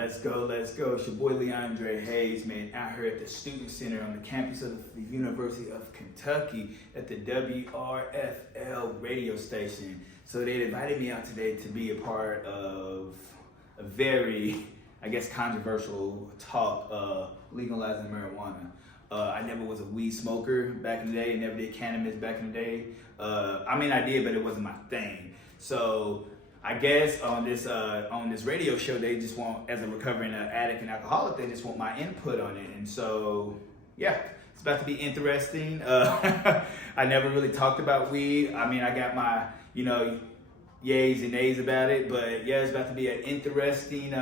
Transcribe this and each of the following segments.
Let's go, let's go. It's your boy Leandre Hayes, man, out here at the Student Center on the campus of the University of Kentucky at the WRFL radio station. So they invited me out today to be a part of a very, I guess, controversial talk, legalizing marijuana. I never was a weed smoker back in the day, never did cannabis back in the day. I did, but it wasn't my thing. So I guess on this radio show, they just want, as a recovering addict and alcoholic, they just want my input on it. And so, yeah, it's about to be interesting. I never really talked about weed. I mean, I got my, yays and nays about it, but yeah, it's about to be an interesting,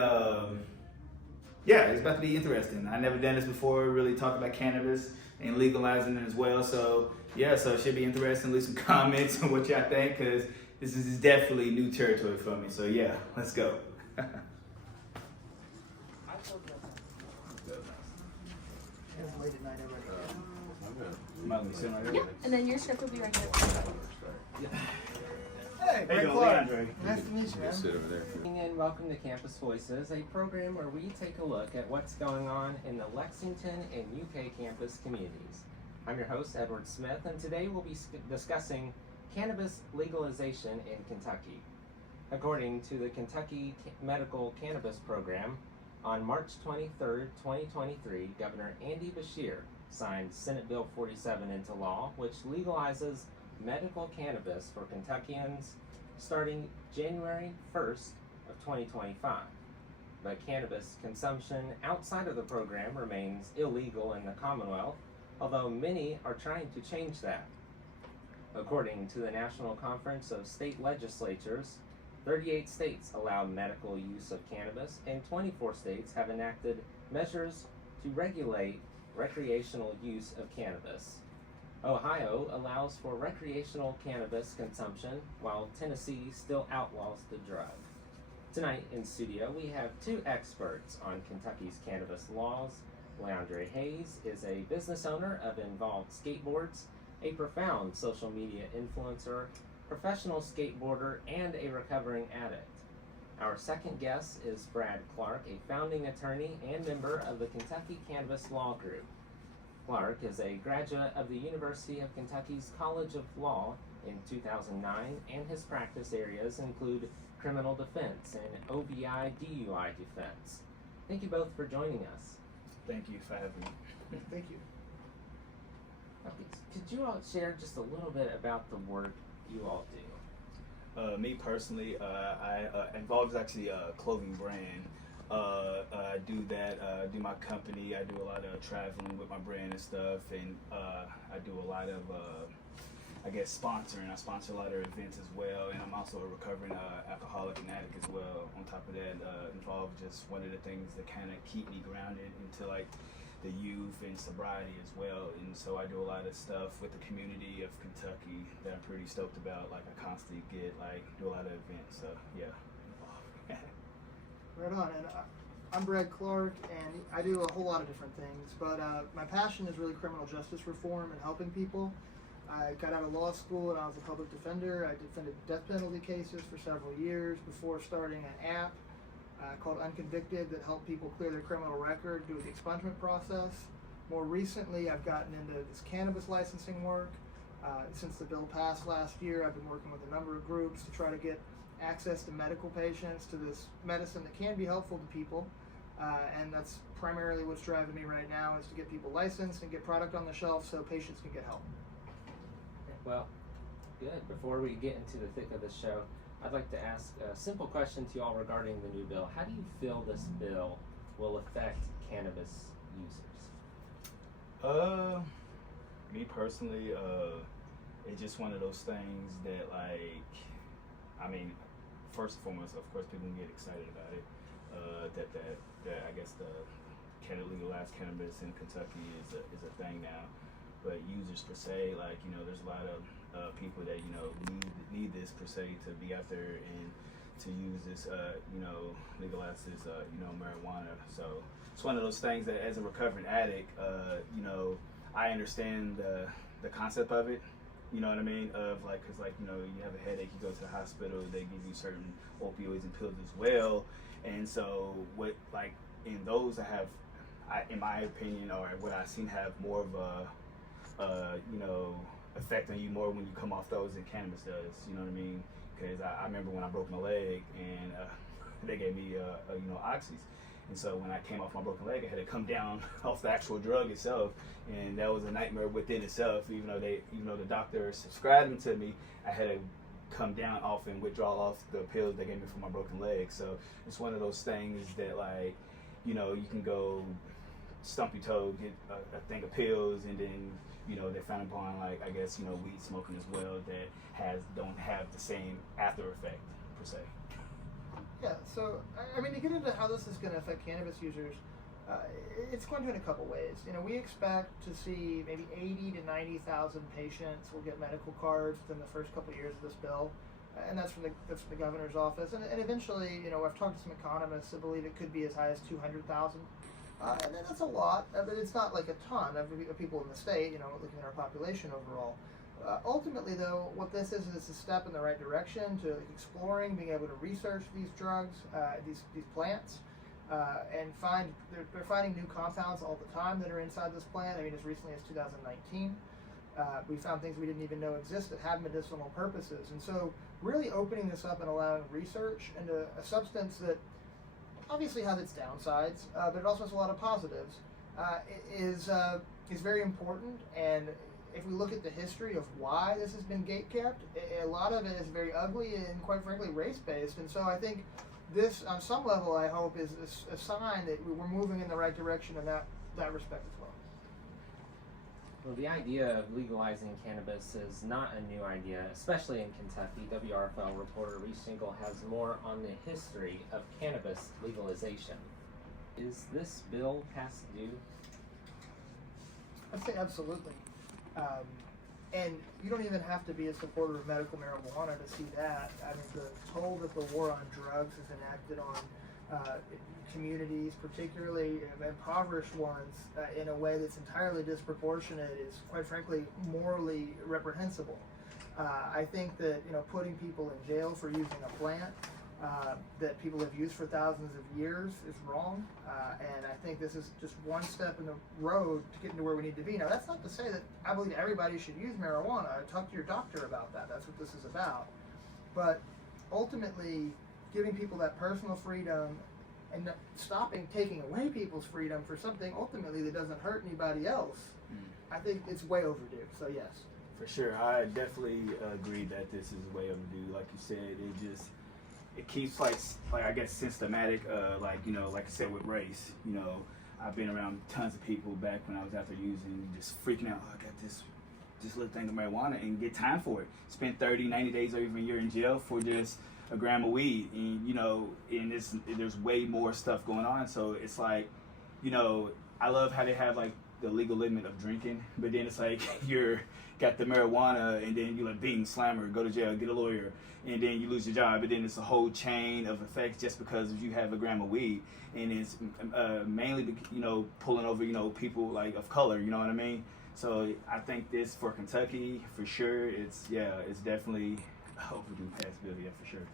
it's about to be interesting. I never done this before, really talked about cannabis and legalizing it as well. So yeah, so it should be interesting. Leave some comments on what y'all think, because this is definitely new territory for me. So yeah, let's go. Yeah, and then your script will be right here. Hey, Hey, Clark. Leandre. Nice to meet you, man. Sit over there. And welcome to Campus Voices, a program where we take a look at what's going on in the Lexington and UK campus communities. I'm your host, Edward Smith, and today we'll be discussing cannabis legalization in Kentucky. According to the Kentucky Medical Cannabis Program, on March 23, 2023, Governor Andy Beshear signed Senate Bill 47 into law, which legalizes medical cannabis for Kentuckians starting January 1st of 2025. But cannabis consumption outside of the program remains illegal in the Commonwealth, although many are trying to change that. According to the National Conference of State Legislatures, 38 states allow medical use of cannabis, and 24 states have enacted measures to regulate recreational use of cannabis. Ohio allows for recreational cannabis consumption, while Tennessee still outlaws the drug. Tonight in studio, we have two experts on Kentucky's cannabis laws. Leandre Hayes is a business owner of Involved Skateboards, a profound social media influencer, professional skateboarder, and a recovering addict. Our second guest is Brad Clark, a founding attorney and member of the Kentucky Cannabis Law Group. Clark is a graduate of the University of Kentucky's College of Law in 2009, and his practice areas include criminal defense and OVI DUI defense. Thank you both for joining us. Thank you for having me. Thank you. Could you all share just a little bit about the work you all do? Me personally, Involved is actually a clothing brand. I do that, do my company. I do a lot of traveling with my brand and stuff, and I do a lot of, sponsoring. I sponsor a lot of events as well, and I'm also a recovering alcoholic and addict as well. On top of that, Involved just one of the things that kind of keep me grounded into like the youth and sobriety as well. And so I do a lot of stuff with the community of Kentucky that I'm pretty stoked about. Like I constantly do a lot of events. So yeah. Right on. And I'm Brad Clark, and I do a whole lot of different things. But my passion is really criminal justice reform and helping people. I got out of law school and I was a public defender. I defended death penalty cases for several years before starting an app called Unconvicted that helped people clear their criminal record, do the expungement process. More recently, I've gotten into this cannabis licensing work. Since the bill passed last year, I've been working with a number of groups to try to get access to medical patients to this medicine that can be helpful to people. And that's primarily what's driving me right now, is to get people licensed and get product on the shelf so patients can get help. Well, good. Before we get into the thick of the show, I'd like to ask a simple question to you all regarding the new bill. How do you feel this bill will affect cannabis users? Me personally, it's just one of those things that first and foremost, of course, people can get excited about it. That I guess the legalized cannabis in Kentucky is a thing now. But users per se, there's a lot of people that need this per se to be out there and to use this, legalize this, marijuana. So it's one of those things that, as a recovering addict, I understand the concept of it. You know what I mean? Of cause you have a headache, you go to the hospital, they give you certain opioids and pills as well. And so what, like, in those in my opinion, or what I've seen, have more of a effect on you more when you come off those than cannabis does. You know what I mean? Because I remember when I broke my leg and they gave me oxys. And so when I came off my broken leg, I had to come down off the actual drug itself, and that was a nightmare within itself. Even though the doctor subscribed them to me, I had to come down off and withdraw off the pills they gave me for my broken leg. So it's one of those things that, like, you can go stump your toe, get a thing of pills, and then they found upon, like, I guess, weed smoking as well, that don't have the same after effect per se. Yeah, so, I mean, to get into how this is going to affect cannabis users, it's going to in a couple ways. We expect to see maybe 80 to 90,000 patients will get medical cards within the first couple of years of this bill, and that's from the governor's office. And eventually, I've talked to some economists that believe it could be as high as 200,000. And that's a lot, but it's not like a ton of people in the state, looking at our population overall. Ultimately, though, what this is a step in the right direction to exploring, being able to research these drugs, these plants, and they're finding new compounds all the time that are inside this plant. I mean, as recently as 2019, we found things we didn't even know exist that have medicinal purposes. And so, really opening this up and allowing research into a substance that obviously has its downsides, but it also has a lot of positives, is very important. And if we look at the history of why this has been gatekept, a lot of it is very ugly and, quite frankly, race-based. And so I think this, on some level, I hope, is a sign that we're moving in the right direction in that respect as well. Well, the idea of legalizing cannabis is not a new idea, especially in Kentucky. WRFL reporter Reese Shingle has more on the history of cannabis legalization. Is this bill past due? I'd say absolutely. And you don't even have to be a supporter of medical marijuana to see that. I mean, the toll that the war on drugs has enacted on communities, particularly impoverished ones, in a way that's entirely disproportionate is, quite frankly, morally reprehensible. I think that putting people in jail for using a plant that people have used for thousands of years is wrong, and I think this is just one step in the road to getting to where we need to be. Now, that's not to say that I believe everybody should use marijuana. Talk to your doctor about that. That's what this is about. But ultimately, giving people that personal freedom and taking away people's freedom for something ultimately that doesn't hurt anybody else, I think it's way overdue. So yes. For sure, I definitely agree that this is way overdue. Like you said, it keeps like I guess systematic, like I said with race. I've been around tons of people back when I was out there using, just freaking out. Oh, I got this little thing of marijuana, and get time for it. Spend 30, 90 days or even a year in jail for just a gram of weed, and and there's way more stuff going on. So it's like, I love how they have like the legal limit of drinking, but then it's like you're got the marijuana, and then you like bing, slammer, go to jail, get a lawyer, and then you lose your job. But then it's a whole chain of effects just because you have a gram of weed, and it's mainly pulling over people like of color. You know what I mean? So I think this for Kentucky for sure. It's definitely overdue past bill, yeah, for sure.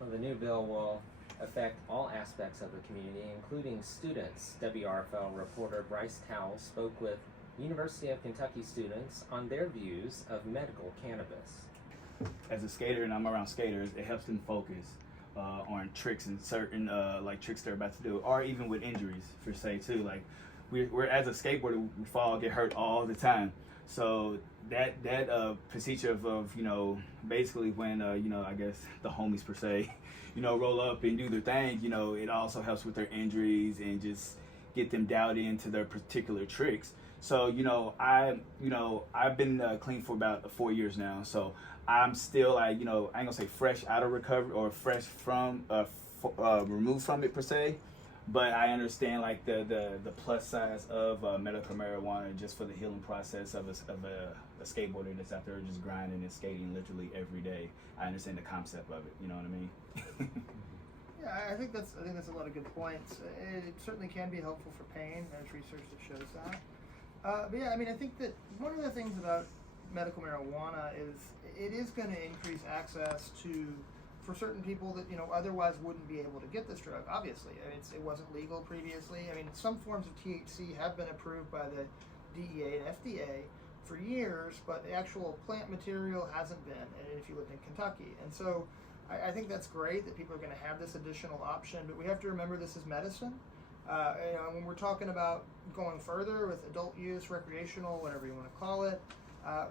Well, the new bill will affect all aspects of the community, including students. WRFL reporter Bryce Towell spoke with University of Kentucky students on their views of medical cannabis. As a skater, and I'm around skaters, it helps them focus on tricks and certain like tricks they're about to do, or even with injuries per se too. Like we're as a skateboarder, we fall, get hurt all the time. So that procedure of basically when I guess the homies per se roll up and do their thing, it also helps with their injuries and just get them dialed into their particular tricks. So I've been clean for about 4 years now, so I'm still like I ain't gonna say fresh out of recovery or fresh from removed from it per se, but I understand like the plus size of medical marijuana just for the healing process of a skateboarder that's out there just grinding and skating literally every day. I understand the concept of it. You know what I mean? Yeah, I think that's a lot of good points. It certainly can be helpful for pain. There's research that shows that. But yeah, I mean, I think that one of the things about medical marijuana is it is going to increase access to for certain people that otherwise wouldn't be able to get this drug. Obviously, I mean, it wasn't legal previously. I mean, some forms of THC have been approved by the DEA and FDA for years, but the actual plant material hasn't been. And if you lived in Kentucky, and so I think that's great that people are going to have this additional option. But we have to remember this is medicine. When we're talking about going further with adult use, recreational, whatever you want to call it,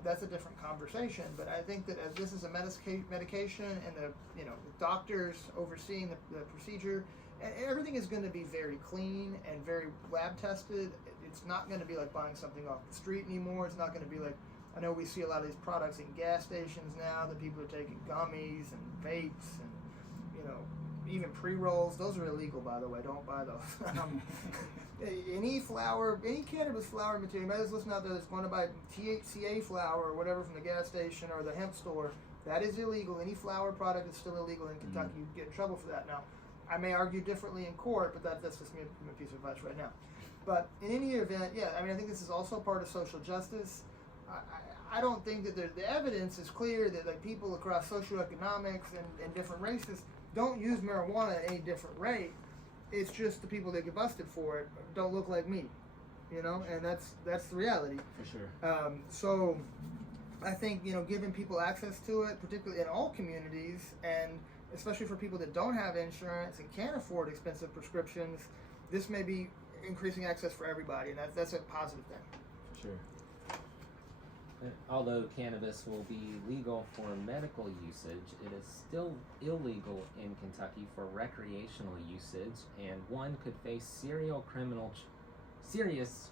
that's a different conversation. But I think that as this is a medication, and the doctors overseeing the procedure, and everything is going to be very clean and very lab tested. It's not going to be like buying something off the street anymore. It's not going to be like, I know we see a lot of these products in gas stations now that people are taking gummies and vapes and even pre-rolls. Those are illegal, by the way. Don't buy those. Any cannabis flower material, you might as well listen out there that's going to buy THCA flower or whatever from the gas station or the hemp store. That is illegal. Any flower product is still illegal in Kentucky. You get in trouble for that. Now, I may argue differently in court, but that's just me a piece of advice right now. But in any event, I think this is also part of social justice. I don't think that the evidence is clear that like people across socioeconomics and different races don't use marijuana at any different rate. It's just the people that get busted for it don't look like me, and that's the reality. For sure. So I think giving people access to it, particularly in all communities, and especially for people that don't have insurance and can't afford expensive prescriptions, this may be increasing access for everybody, and that's a positive thing. For sure. Although cannabis will be legal for medical usage, it is still illegal in Kentucky for recreational usage, and one could face serious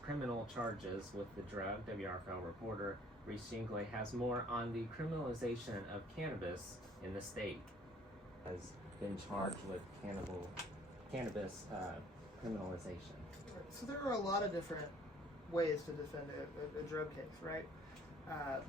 criminal charges with the drug. WRFL reporter Reese Jingley has more on the criminalization of cannabis in the state. Has been charged with cannabis criminalization. So there are a lot of different ways to defend a drug case, right?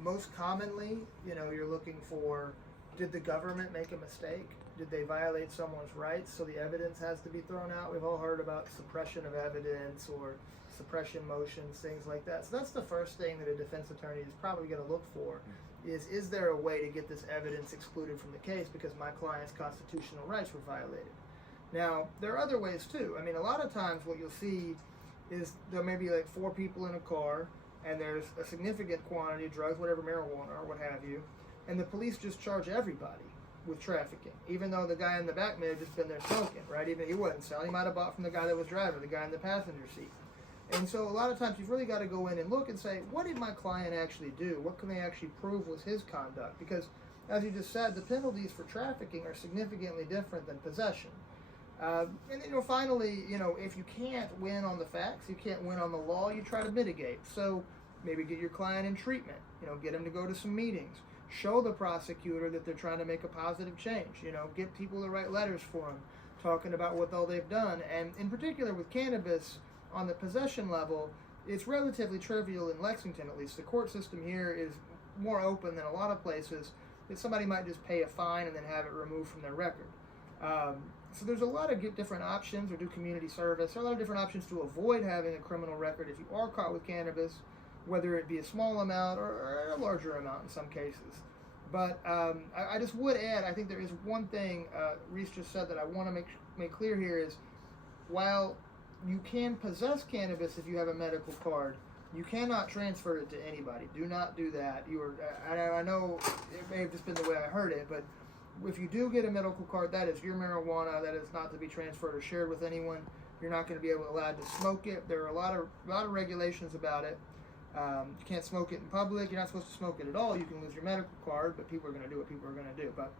Most commonly, you're looking for, did the government make a mistake? Did they violate someone's rights? So the evidence has to be thrown out. We've all heard about suppression of evidence or suppression motions, things like that. So that's the first thing that a defense attorney is probably going to look for, is there a way to get this evidence excluded from the case because my client's constitutional rights were violated? Now, there are other ways too. I mean, a lot of times what you'll see is there may be like 4 people in a car, and there's a significant quantity of drugs, whatever, marijuana or what have you, and the police just charge everybody with trafficking, even though the guy in the back may have just been there smoking, right? Even he wasn't selling, he might have bought from the guy that was driving, the guy in the passenger seat. And so a lot of times you've really got to go in and look and say, what did my client actually do? What can they actually prove was his conduct? Because, as you just said, the penalties for trafficking are significantly different than possession. And then, finally, if you can't win on the facts, you can't win on the law, you try to mitigate. So maybe get your client in treatment, get them to go to some meetings, show the prosecutor that they're trying to make a positive change, get people to write letters for them, talking about what all they've done. And in particular with cannabis, on the possession level, it's relatively trivial in Lexington, at least. The court system here is more open than a lot of places, that somebody might just pay a fine and then have it removed from their record. So there's a lot of different options, or do community service. There are a lot of different options to avoid having a criminal record if you are caught with cannabis, whether it be a small amount or a larger amount in some cases. But I just would add, I think there is one thing Reese just said that I want to make clear here is, while you can possess cannabis if you have a medical card, you cannot transfer it to anybody. Do not do that. I know it may have just been the way I heard it, but if you do get a medical card, that is your marijuana. That is not to be transferred or shared with anyone. You're not going to be allowed to smoke it. There are a lot of regulations about it. You can't smoke it in public. You're not supposed to smoke it at all. You can lose your medical card, but people are going to do what people are going to do. But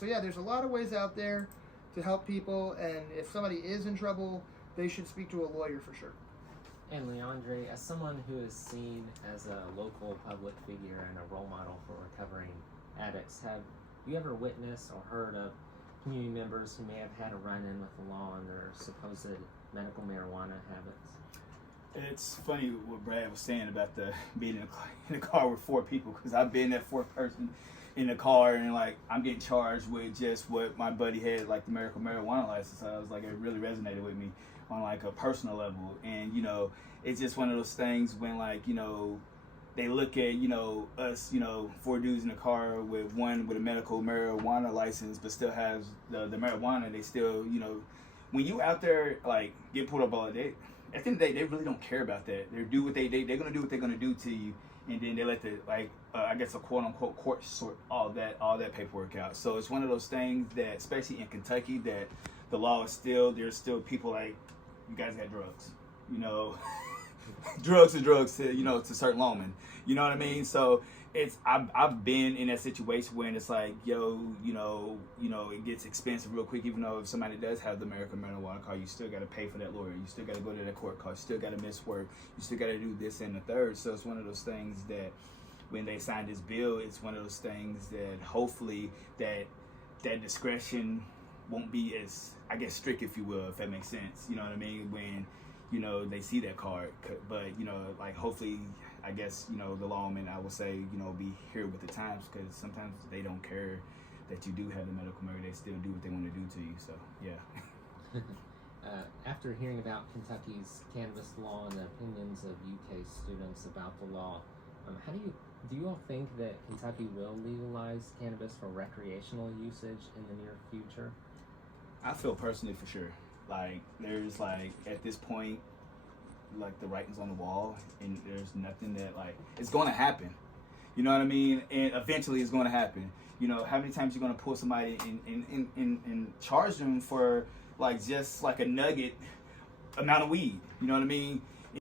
there's a lot of ways out there to help people, and if somebody is in trouble, they should speak to a lawyer for sure. And Leandre, as someone who is seen as a local public figure and a role model for recovering addicts, have you ever witnessed or heard of community members who may have had a run-in with the law on their supposed medical marijuana habits? It's funny what Brad was saying about the being in a car with 4 people, because I've been that 4th person in the car, and I'm getting charged with just what my buddy had, like the medical marijuana license. So I was it really resonated with me on a personal level. And it's just one of those things when they look at, us, four dudes in a car with one with a medical marijuana license, but still has the marijuana. They still, when you out there, like, get pulled up all day, at the end of the day, they really don't care about that. They're going to do what they're going to do to you. And then they let the, I guess a quote unquote court sort all that paperwork out. So it's one of those things that, especially in Kentucky, that the law is there's still people like, you guys got drugs, drugs to to certain lawmen. You know what I mean? So I've been in that situation when it's like, it gets expensive real quick. Even though if somebody does have the American marijuana card, you still got to pay for that lawyer. You still got to go to that court card. You still got to miss work. You still got to do this and the third. So it's one of those things that when they sign this bill, it's one of those things that hopefully that discretion won't be as, I guess, strict, if you will, if that makes sense. You know what I mean? When they see that card, but hopefully, I guess, the lawmen, I will say, be here with the times, because sometimes they don't care that you do have the medical marijuana. They still do what they want to do to you. So yeah. After hearing about Kentucky's cannabis law and the opinions of UK students about the law, do you all think that Kentucky will legalize cannabis for recreational usage in the near future? I feel personally for sure. There's at this point, the writing's on the wall, and there's nothing that it's going to happen. You know what I mean? And eventually it's going to happen. How many times you're going to pull somebody and charge them for just a nugget amount of weed? You know what I mean?